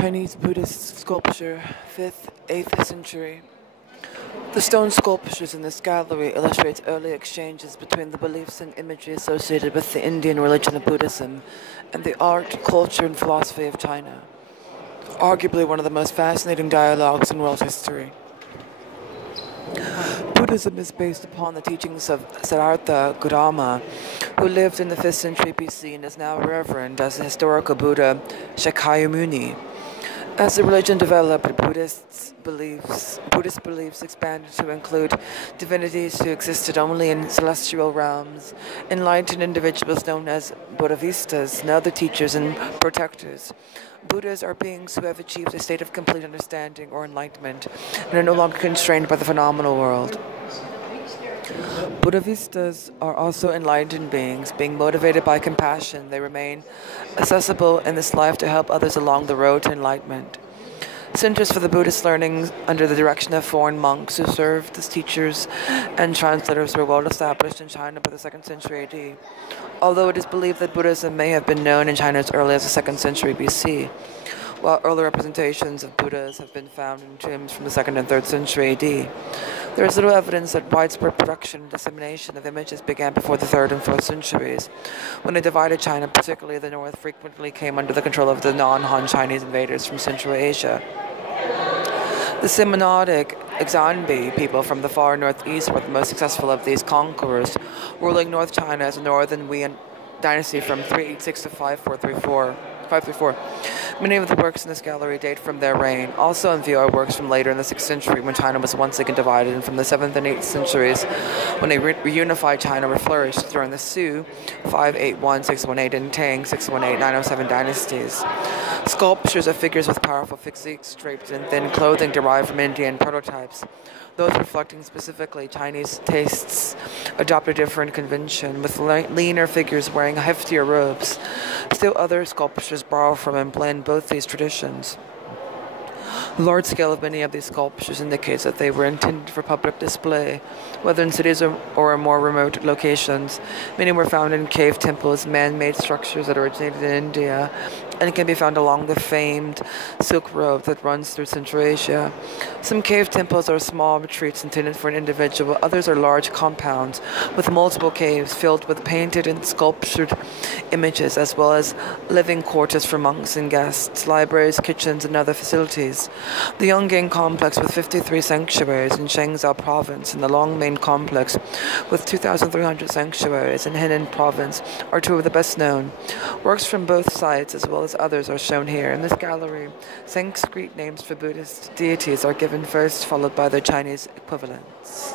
Chinese Buddhist sculpture, 5th, 8th century. The stone sculptures in this gallery illustrates early exchanges between the beliefs and imagery associated with the Indian religion of Buddhism and the art, culture, and philosophy of China. Arguably one of the most fascinating dialogues in world history. Buddhism is based upon the teachings of Siddhartha Gautama, who lived in the 5th century BC and is now revered as the historical Buddha Shakyamuni. As the religion developed, Buddhist beliefs expanded to include divinities who existed only in celestial realms, enlightened individuals known as Bodhisattvas, and other teachers and protectors. Buddhas are beings who have achieved a state of complete understanding or enlightenment and are no longer constrained by the phenomenal world. Bodhisattvas are also enlightened beings. Being motivated by compassion, they remain accessible in this life to help others along the road to enlightenment. Centers for the Buddhist learning under the direction of foreign monks who served as teachers and translators were well established in China by the 2nd century AD, although it is believed that Buddhism may have been known in China as early as the 2nd century BC. While early representations of Buddhas have been found in tombs from the 2nd and 3rd century AD, there is little evidence that widespread production and dissemination of images began before the 3rd and 4th centuries, when a divided China, particularly the north, frequently came under the control of the non-Han Chinese invaders from Central Asia. The Simonitic Xanbi people from the far northeast were the most successful of these conquerors, ruling North China as a northern Yuan dynasty from 386 to 534. Many of the works in this gallery date from their reign. Also in view are works from later in the 6th century when China was once again divided, and from the 7th and 8th centuries when a reunified China flourished during the Su 581-618 and Tang 618-907 dynasties. Sculptures of figures with powerful physiques draped in thin clothing derived from Indian prototypes. Those reflecting specifically Chinese tastes adopt a different convention, with leaner figures wearing heftier robes. Still other sculptures borrow from and blend both these traditions. The large scale of many of these sculptures indicates that they were intended for public display, whether in cities or in more remote locations. Many were found in cave temples, man-made structures that originated in India, and can be found along the famed Silk Road that runs through Central Asia. Some cave temples are small retreats intended for an individual. Others are large compounds with multiple caves filled with painted and sculptured images, as well as living quarters for monks and guests, libraries, kitchens, and other facilities. The Yongging complex with 53 sanctuaries in Shangzhou province and the Longmen complex with 2,300 sanctuaries in Henan province are two of the best known. Works from both sites as well as others are shown here. In this gallery, Sanskrit names for Buddhist deities are given first, followed by their Chinese equivalents.